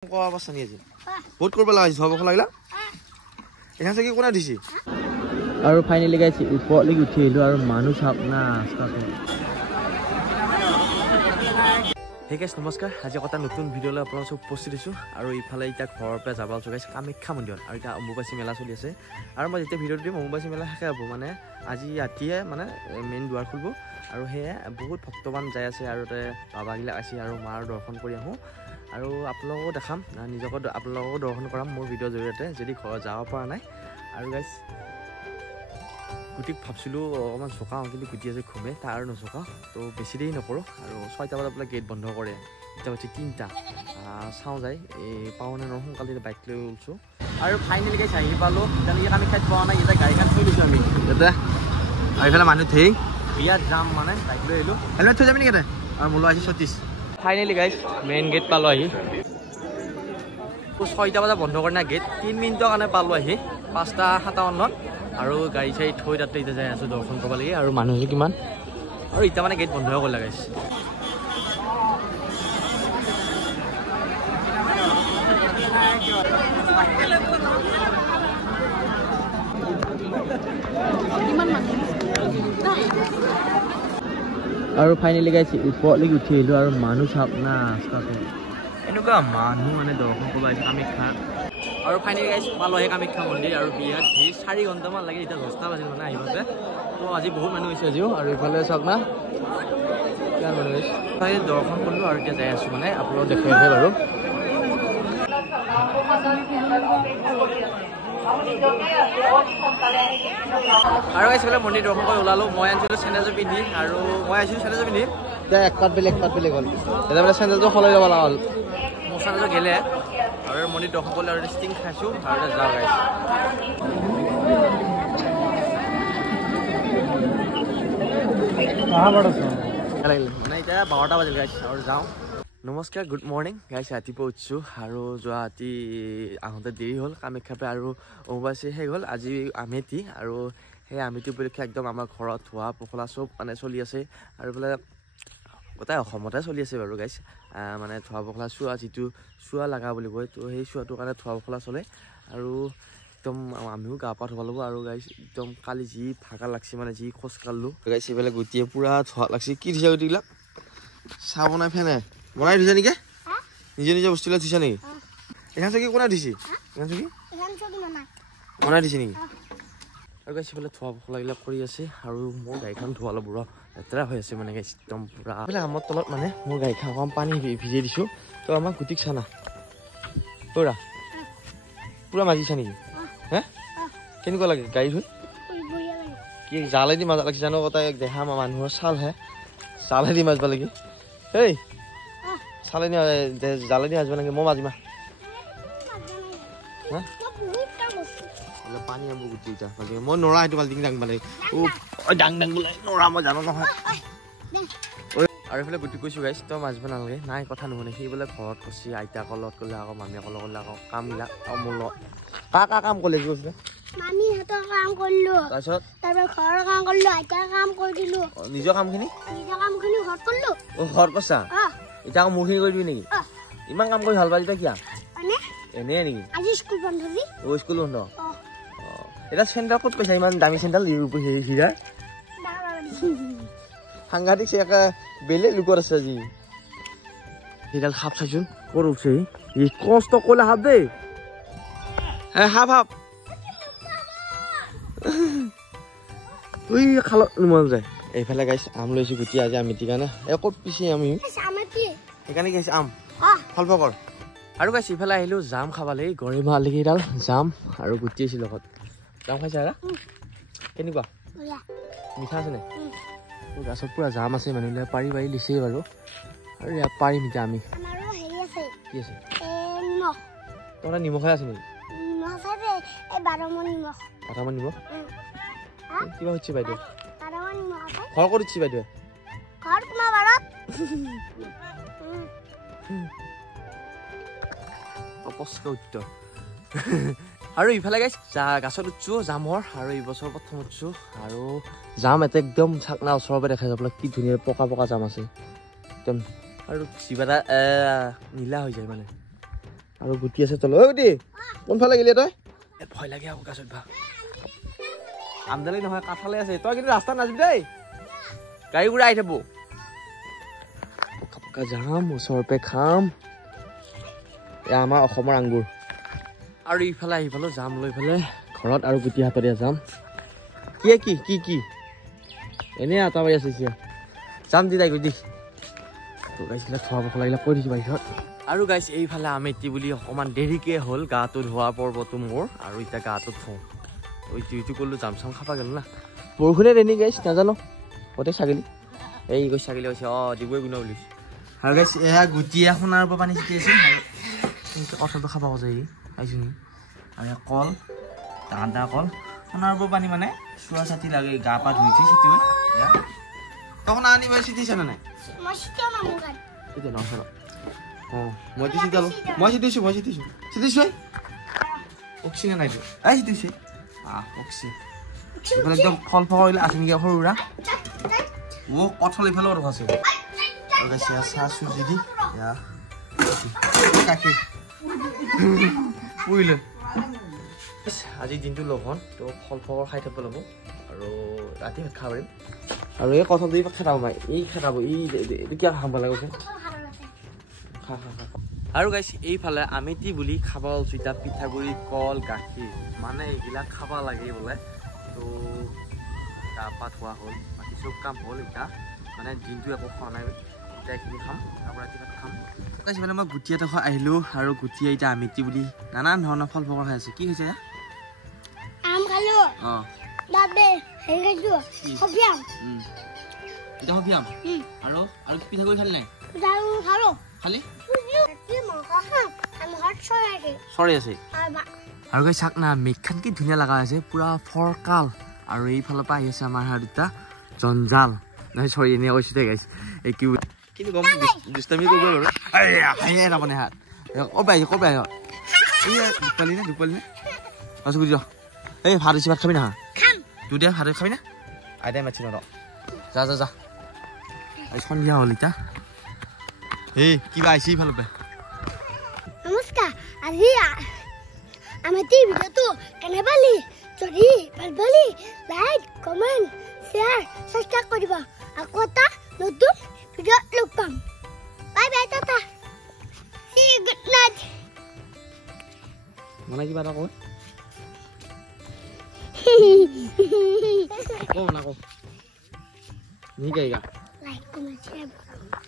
Kau apa seni aja? Buat korban lagi, sahabat kau lagi lah. Yang sakit kau nak di sini? Aru finally guys, upor lagi uthi itu aru manu sab na start. Hey guys, namaskar. Aja kota nutun video lah apalagi so post disu. Aru ifalai ita khor pe jabal so guys, Kamakya Mandir. Aru ita Ambubasi Mela choli ase. Aru moi jete video di Ambubasi Mela hake abo mane aji atiye mane main duar khulbo. Aru he bahut bhaktoban jai ase aru te baba gila ase aru mar dorshon kori ahu. Aru aplogo dekham nijoko aplogo dorshon koram mor video joriyate jodi khor jawa para nai. Aru guys গুটিক ভাবছিলো অকমান চকাও কিন্তু গুটি আছে ঘুমে তাৰ নচকা তো বেছি দেৰি নকৰো আৰু 6টা বজাত পৰা গেট বন্ধ কৰে এটা হচ্ছে 3টা চাও যায় এই পাওনে ন সোনকালে বাইক লৈ উলছো আৰু ফাইনালি গাইছ আহি পালো তেনেকে কামাখ্যাত পোৱা নাই এটা গাড়ীখন থৈ দিছো আমি এটা আৰু ইফালে মানুহ থৈ বিয়াত যাম মানে বাইক লৈ আহিলো হেলমেট থৈ যাবি নেকি এটা আৰু মূল্য আছে 36 ফাইনালি গাইছ মেইন গেট পালো আহি 6টা বজাত বন্ধ কৰে না গেট 3 মিনিটৰ কাৰণে পালো আহি 5টা 57 আৰু গাড়ী চাই থৈ তাতে ইটা যাই আছো দৰ্শন কৰিব লাগে আৰু মানুহ কিমান আৰু ইটা মানে গেট বন্ধ হৈ গ'ল গাইছ Aru finally guys, upor lagi uthi itu aru manu sab na start. এনেকুৱা মানুহ মানে দৰ্শন কৰিব আহিছে কামাখ্যা আৰু ফাইনেলি গাইছ পালো হে কামাখ্যা মন্দিৰ আৰু বিয়াত 4 ঘণ্টামান লাগে এটা 10টা বাজিল মানে আহিবতে তো আজি বহুত মানুহ হৈছে আজিও আৰু ইফালে চাওক না কিমান মানুহ হৈছে তাই দৰ্শন কৰিলো আৰু এতিয়া যাই আছো মানে আপোনালোক দেখুৱাইছে বাৰু আৰু গাইছ বলে মন্দিৰ দৰ্শন কৰি ওলালো মই আনিছিলো চেন্দেলযোৰ পিন্ধি আৰু মই আহিছিলো চেন্দেলযোৰ পিন্ধি এক পাত বেলেগ হ'ল এটা মানে চেন্দেলযোৰ সলাই ল'ব লাগা হ'ল মছালাটো গেলে আৰু মন্দিৰ দৰ্শন কৰিলে আৰু ষ্টিং খাইছো আৰু যাওঁ গাইছ মানে এতিয়া 12টা বাজিল গাইছ আৰু যাওঁ নমস্কাৰ গুড মৰ্ণিং গাইছ ৰাতিপুৱা উঠিছো আৰু যোৱা ৰাতি আহোঁতে দেৰি হ'ল কামাখ্যাৰ পৰা আৰু অম্বুবাচী শেষ হ'ল আজি আমেতি আৰু সেই আমেতি উপলক্ষে একদম আমাৰ ঘৰত ধোৱা পখলা চব মানে চলি আছে আৰু বোলে গোটেই অসমতে চলি আছে বাৰু গাইছ মানে ধোৱা পখলা চোৱা যিটো চোৱা লগা বুলি কয় তো সেই চোৱাটোৰ কাৰণে ধোৱা পখলা চলে আৰু একদম আমিও গা পা ধুব লাগিব আৰু গাইছ একদম কালি যি ভাগা লাগছে মানে যি খোজ কাঢ়লো গাইছ এইফালে গোটেই পুৰা ধোৱা লাগছে কি দিছে গোটেইবিলাক চাহ বনাই ফেনে বনাই দিছে নেকি নিজে নিজে বস্তুবিলাক দিছে নেকি এখন চাগে কোনে দিছে এখন চাগে বনাই দিছে নেকি আৰু গাইছ এইফালে ধোৱা পখলাবিলাক কৰি আছে আৰু মোৰ গাড়ীখন ধোৱা ল'ব লেতেৰা হৈ আছে মানে গাইছ একদম পুৰা এইফালে আমাৰ তলত মানে মোৰ গাড়ীখন অকণ পানী ভিজাই দিছোঁ তো আমাক গুটিক চানা তোৰা পুৰা মাজিছা নেকি হে কেনেকুৱা লাগে গাড়ী ধুই কি জালেদি মাজা লাগিছে জানো কথা দেখা মানুহৰ চাল হে চালেদি মাজবা লাগে এই চালেদি জালেদি মাজবা লাগে মই মাজিমা পানী আনিব গুটি এটা মই নৰা সেইটো বাল্টিং দাঙিব লাগে দাং বোলে নৰা মই জানো নহয় আৰু এইফালে গুটি কৈছোঁ গাইছ তই মাজিব নালাগে নাই কথা নুশুনে সি বোলে ঘৰত কৈছে আইতাকৰ লগত ক'লে আকৌ মামীয়েকৰ লগত ক'লে আকৌ কামবিলাক মোৰ লগত কাৰ কাম কৰিলে কি কৈছিলে মামীহঁতৰ কাম কৰিলো তাৰপিছত ঘৰৰ কাম কৰিলো আইতাৰ কাম কৰি দিলো নিজৰ কামখিনি ঘৰত কৰিলো ঘৰত কৈছা এতিয়া আকৌ মোৰখিনি কৰি দিবি নেকি ইমান কাম কৰি ভাল পালি তই কিয় এনেই নেকি আজি স্কুল বন্ধ স্কুল বন্ধ এটা চেণ্ডেল ক'ত কৈছা ইমান দামী চেণ্ডেল হিৰাৰ সাংঘাতিক একে বেলেগ লোকৰ আছে আজি সেইডাল সাপ চাইচোন ক'ত উঠছে কষ্ট কৰিলে সাপ দেই সাপ খালত মন যায় এইফালে গাইছ আম লৈছো গুটি আজি আমিতি কাৰণে ক'ত পিছে আমি সেইকাৰণে গাইছ আম ফল কৰ আৰু গাইছ ইফালে আহিলো জাম খাবলৈ গৰৈ মাহ এইডাল জাম আৰু গুটি আছিল লগত জাম খাইছা কেনেকুৱা মিঠা আছে নে গাছত পুৰা জাম আছে মানুহবিলাক পাৰি লিছেই বাৰু আৰু ইয়াত পাৰিম এতিয়া আমি কি আছে তোমাৰ নিমখে আছে নেকি বাটামান নিমখ কিবা হচ্ছে বাইদেউ ঘৰ ক'ত উঠিছে বাইদেউ উত্তৰ আৰু ইফালে গাইছ গাছত উঠছো জামৰ আৰু এইবছৰ প্ৰথম উঠছো আৰু জাম এটা একদম চাকনা ওচৰৰ পৰা দেখা যাব কি ধুনীয়া পকা জাম আছে একদম আৰু কিবা এটা নীলা হৈ যায় মানে আৰু গুটি আছে তল ঐ গুটি কোনফালে গেলি তই ভয় লাগে আকৌ গাছত ভা আমদালি নহয় কাঠালে আছে তই কিন্তু ৰাস্তা নাযাবি দেই গাড়ী গুড়া আহি থাকব পকা যাম ওচৰপে খাম এয়া আমাৰ অসমৰ আঙ্গুৰ আৰু ইফালে আহিফালে যাম লৈ পেলাই ঘৰত আৰু গুটি হাতৰীয়া যাম কি এনে আটা মাৰি আছে যাম দি তাই গুটি গাইছবিলাক ধোৱা পখ লাগিলে কৈ দিছোঁ বাহিৰত আৰু গাইছ এইফালে আমেতি বুলি অকণমান দেৰিকৈ হ'ল গাটো ধোৱা পৰ্বটো মোৰ আৰু এতিয়া গাটো ধোওঁ ইটো কৰিলোঁ জাম চাম খাবা গ'লো না বৰষুণে ৰেনি গাইছ নাজানো গোটেই ছাগলী এই গৈ ছাগলী কৈছে দিবই গুণা বুলিছোঁ আৰু গাইছ এয়া গুটিয়ে সোণাৰ পৰা পানী চিটি আছিল কঠলটো খাব যায় খাইছোঁ নি আৰু কল ডাঙৰ কল সোণাৰ পৰা পানী মানে চোৱা চাটি লাগে গা পা ধুইছে চিটি হৈ এয়া তখন আনিব চিটিছে নে নাই মই চিটিছোঁ অক্সিজেন নাই চিটিছে অক্সিজেন একদম ফল ফলে আঠমিকে সৰুৰা ও কঠল ইফালে ৰখাইছে চাহ চুজি দি গাখীৰ পুৰিলে আজি দিনটো লঘন তো ফল ফলৰ খাই থাকিব ল'ব আৰু ৰাতি ভাত খাব পাৰিম আৰু এই কঠলটো খেদাব মাই এই খেদাব এইটো কিয় খাব লাগে আৰু গাইছ এইফালে আমেতি বুলি খাব ওলছো এতিয়া পিঠাগুড়ি কল গাখীৰ মানে এইবিলাক খাব লাগে বোলে তো গা পা ধোৱা হ'ল বাকী চব কাম হ'ল এতিয়া মানে দিনটো একো খোৱা নাই এতিয়া এইখিনি খাম আৰু ৰাতি ভাত খাম গাইছ মানে মই গুটি এটা খোৱা আহিলোঁ আৰু গুটিয়ে এতিয়া আমেতি বুলি নানান ধৰণৰ ফল ফল খাই আছোঁ কি হৈছে আম খালো বাবে হেৰি খাইছো সফিয়াম এটা সফিয়াম আৰু পিঠাগুড়ি খালি নাই খালো খালি চৰি আছে আৰু গৈ চাক না মেঘখান কি ধুনীয়া লগা আছে পুৰা ফৰকাল আৰু এইফালৰ পৰা আহি আছে আমাৰ হাত দুটা জঞ্জাল নহয় চৰি এনে কৈছোঁ দে গাইছ এই কি কিন্তু গম দুষ্টামি কৰিব বাৰু হাঁহিয়ে তাৰমানে হাত ক'ৰপৰা আহিছ এই দুপালি নে আছোঁ বুজি এই ভাত হৈছে ভাত খাবি না তোৰ দিয়া ভাত খাবি না আইতাই মাতি ন যা সন্ধিয়া হ'ল এতিয়া এই কিবা আহিছে ইফালৰ পৰা নমস্কাৰ আজি আমেতি ভিডিঅ'টো কেনে পালি যদি ভাল পালি লাইক কমেণ্ট শ্বেয়াৰ ছাবস্ক্ৰাইব কৰিব আকৌ এটা নতুন ভিডিঅ'ত লগ পাম বাই বাই টাটা সি গুড নাইট মানে কিবা এটা কয় কওঁ না কওঁ নিকাইগা লাইক কমেণ্ট শ্বেয়াৰ